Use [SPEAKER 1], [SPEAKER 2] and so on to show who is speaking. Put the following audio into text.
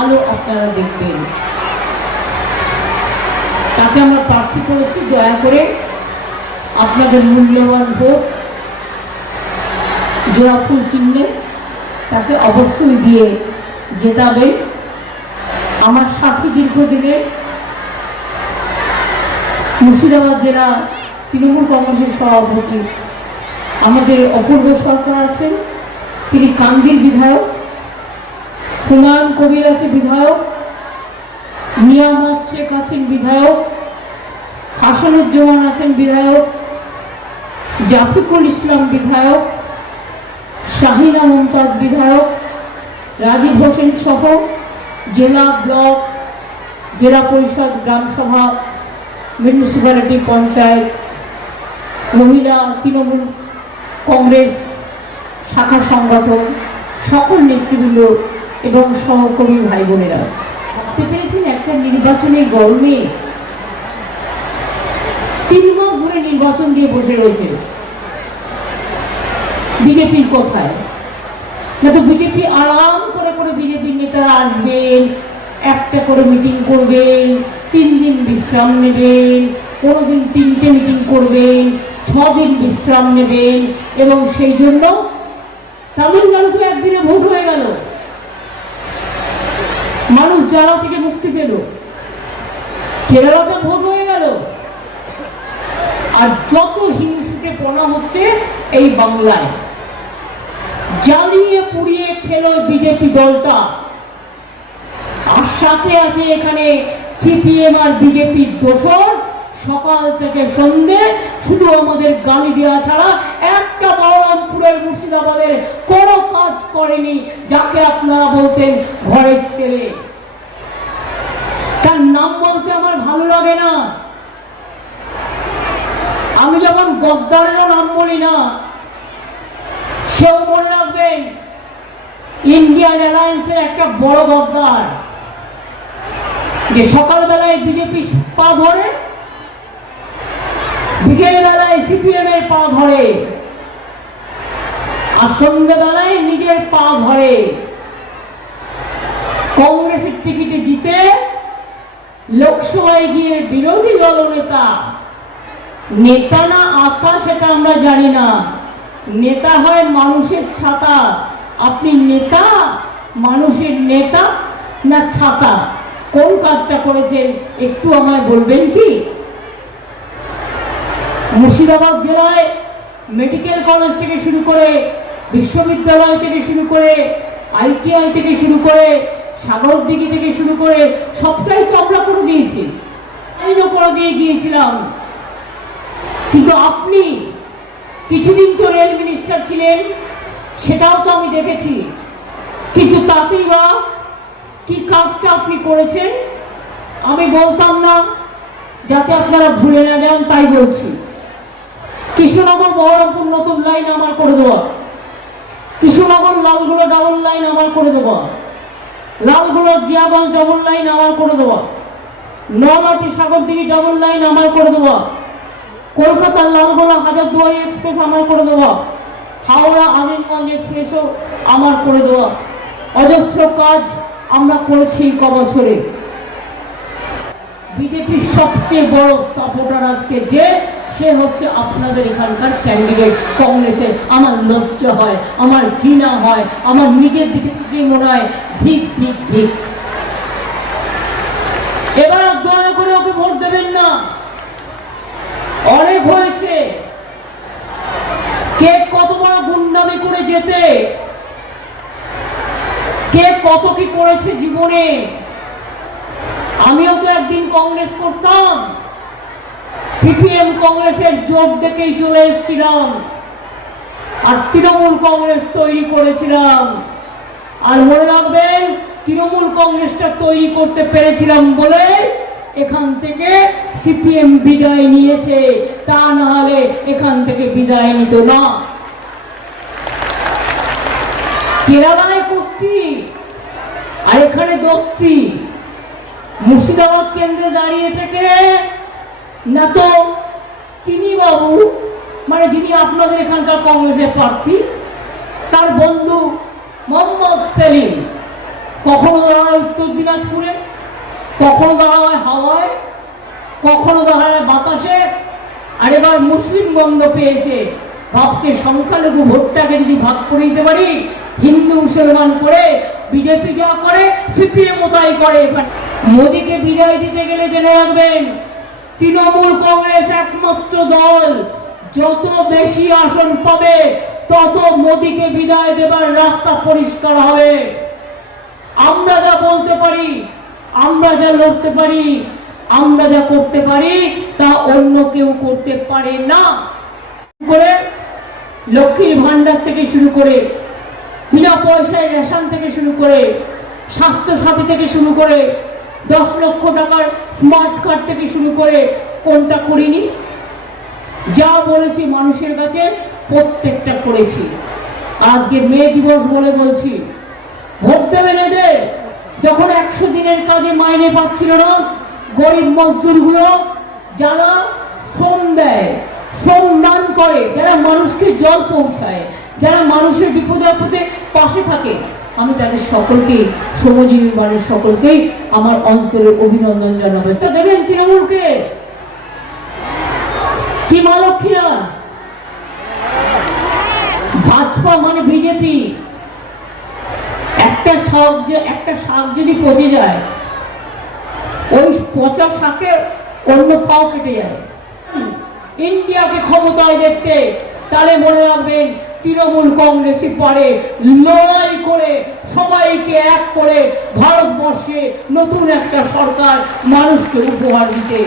[SPEAKER 1] আলো আপনারা দেখবেন। তাকে আমরা প্রার্থী করেছি, দয়া করে আপনাদের মূল্যবান ভোট, জোড়া ফুল চিহ্নে তাকে অবশ্যই দিয়ে জেতাবেন আমার সাথী দীর্ঘদিনের মুর্শিদাবাদ জেলা তৃণমূল কংগ্রেসের সভাপতি। আমাদের অপূর্ব সরকার আছেন, তিনি কান্দির বিধায়ক। হুমায়ুন কবির আছে বিধায়ক, নিয়ামত শেখ আছেন বিধায়ক, হাসানুজ্জামান আছেন বিধায়ক, জাফিকুল ইসলাম বিধায়ক, শাহিনা মুমতাজ বিধায়ক, রাজীব হোসেন সহ জেলা ব্লক, জেলা পরিষদ গ্রামসভা মিউনিসিপ্যালিটি পঞ্চায়েত, মহিলা তৃণমূল কংগ্রেস, শাখা সংগঠন, সকল নেতৃবৃন্দ এবং সহকর্মী ভাই বোনেরা ভাবতে পেরেছেন একটা নির্বাচনে গরমে তিন মাস ধরে নির্বাচন দিয়ে বসে রয়েছে বিজেপির কোথায়। না তো বিজেপি আরাম করে করে বিজেপির নেতারা আসবেন, একটা করে মিটিং করবেন, তিন দিন বিশ্রাম নেবেন, কোনোদিন তিনটে মিটিং করবেন ছ দিন বিশ্রাম নেবেন এবং সেই জন্য তামিলনাড়ু তো একদিনে ভোট হয়ে গেল। মানুষ জ্বালা থেকে মুক্তি পেল। কেরালাতে ভোট হয়ে গেল। আর যত হিংসুকে পড়া হচ্ছে এই বাংলায়। জ্বালিয়ে পুড়িয়ে খেল বিজেপি দলটা। আর সাথে আছে এখানে সিপিএম আর বিজেপির দোষর সকাল থেকে সন্ধে শুধু আমাদের গালি দেওয়া ছাড়া একটা বহরমপুরের মুর্শিদাবাদের কোনো কাজ করেনি যাকে আপনারা বলতেন ঘরের ছেলে। তার নাম বলতে আমার ভালো লাগে না। আমি যখন গদ্দারেরও নাম বলি না, সেও মনে রাখবেন ইন্ডিয়ান অ্যালায়েন্সের একটা বড় গদ্দার। যে সকালবেলায় বিজেপি পা ধরে বিকেল বেলায় সিপিএম এর পা ধরে, আর সন্ধ্যেবেলায় নিজের পা ধরে, কংগ্রেসের টিকিটে জিতে লোকসভায় গিয়ে বিরোধী দল নেতা না আতা সেটা আমরা জানি না। নেতা হয় মানুষের ছাতা। আপনি নেতা, মানুষের নেতা না ছাতা? কোন কাজটা করেছেন? একটু আমায় বলবেন কি? মুর্শিদাবাদ জেলায় মেডিকেল কলেজ থেকে শুরু করে বিশ্ববিদ্যালয় থেকে শুরু করে আইটিআই থেকে শুরু করে সাগরদিঘি থেকে শুরু করে সবটাই তো আমরা করে দিয়েছি। আইনও করে দিয়ে গিয়েছিলাম। কিন্তু আপনি কিছুদিন তো রেল মিনিস্টার ছিলেন, সেটাও তো আমি দেখেছি। কিন্তু তাতেই বা কি কাজটা আপনি করেছেন, আমি বলতাম না, যাতে আপনারা ভুলে না যান, তাই বলছি। কৃষ্ণনগর বহরমপুর নতুন লাইন আমার করে দেওয়া কৃষ্ণনগর লালগুলো ডাবল লাইন আমার করে দেওয়া লালগুলো জিয়াগঞ্জ ডাবল লাইন আমার করে দেওয়া নলাটি সাগরদিঘি ডাবল লাইন আমার করে দেওয়া কলকাতার লালগোলা হাজারদুয়ারি এক্সপ্রেস আমার করে দেওয়া হাওড়া আজিমগঞ্জ এক্সপ্রেসও আমার করে দেওয়া অজস্র কাজ আমরা করেছি ক বছরে। বিজেপির সবচেয়ে বড় সাপোর্টার আজকে যে সে হচ্ছে আপনাদের এখানকার ক্যান্ডিডেট কংগ্রেসের আমার লজ্জা হয়, আমার ঘৃণা হয়, আমার নিজের দিকে থেকে মনে হয়, ঠিক ঠিক ঠিক। এবার দয়া করে ওকে ভোট দেবেন না। অনেক হয়েছে। কে কত বড় গুন্ডামি করে যেতে? কে কত কি করেছে জীবনে? আমিও তো একদিন কংগ্রেস করতাম। সিপিএম কংগ্রেসের জোট দেখেই চলে এসেছিলাম। আর তৃণমূল কংগ্রেস তৈরি করেছিলাম। আর মনে রাখবেন, তৃণমূল কংগ্রেসটা তৈরি করতে পেরেছিলাম বলে এখান থেকে সিপিএম বিদায় নিয়েছে। তা না হলে এখান থেকে বিদায় নিত না। কেরালায় কুস্তি, আর এখানে দোস্তি। মুর্শিদাবাদ কেন্দ্রে দাঁড়িয়েছে কে? না তো, তিনি বাবু মানে যিনি আপনাদের এখানকার কংগ্রেসের প্রার্থী, তার বন্ধু মোহাম্মদ সেলিম। কখনো দাঁড়ায় উত্তর দিনাজপুরে, কখনো দাঁড়ায় হাওয়ায়, কখনো দাঁড়ায় বাতাসে, আর এবার মুসলিম বন্ধ পেয়েছে, ভাবছে সংখ্যালঘু ভোটটাকে যদি ভাগ করে দিতে পারি, হিন্দু, মুসলমান করে, বিজেপি যা করে সিপিএমও তাই করে। মোদীকে বিদায় দিতে গেলে জেনে রাখবেন তৃণমূল কংগ্রেস একমাত্র দল। যত বেশি আসন পাবে, তত মোদীকে বিদায় দেবার রাস্তা পরিষ্কার হবে। আমরা যা বলতে পারি, আমরা যা লড়তে পারি, আমরা যা করতে পারি, তা অন্য কেউ করতে পারে না। করে লক্ষ্মীর ভান্ডার থেকে শুরু করে, বিনা পয়সায় রেশন থেকে শুরু করে স্বাস্থ্য সাথী থেকে শুরু করে দশ লক্ষ টাকার স্মার্ট কার্ড থেকে শুরু করে কোনটা করিনি? যা বলেছি মানুষের কাছে, প্রত্যেকটা করেছি। আজকে মে দিবস বলে বলছি। ভোট দেবেন এদের যখন একশো দিনের কাজে মাইনে পাচ্ছিল না, গরিব মজদুরগুলো, যারা শ্রম দেয়, শ্রম দান করে, যারা মানুষকে জল পৌঁছায়, যারা মানুষের বিপদে আপদে পাশে থাকে, আমি তাদের সকলকেই শ্রমজীবী মানুষ সকলকেই আমার অন্তরে অভিনন্দন জানাব। তা দেবেন তৃণমূলকে? কি মা লক্ষ্মীরা? ভাজপা মানে বিজেপি। একটা শাক একটা শাক যদি পচে যায়, ওই পচা শাকে অন্য পাও কেটে যায়। ইন্ডিয়াকে ক্ষমতায় দেখতে তাহলে মনে রাখবেন তৃণমূল কংগ্রেসই পারে লড়াই করে সবাইকে এক করে ভারতবর্ষে নতুন একটা সরকার মানুষকে উপহার দিতে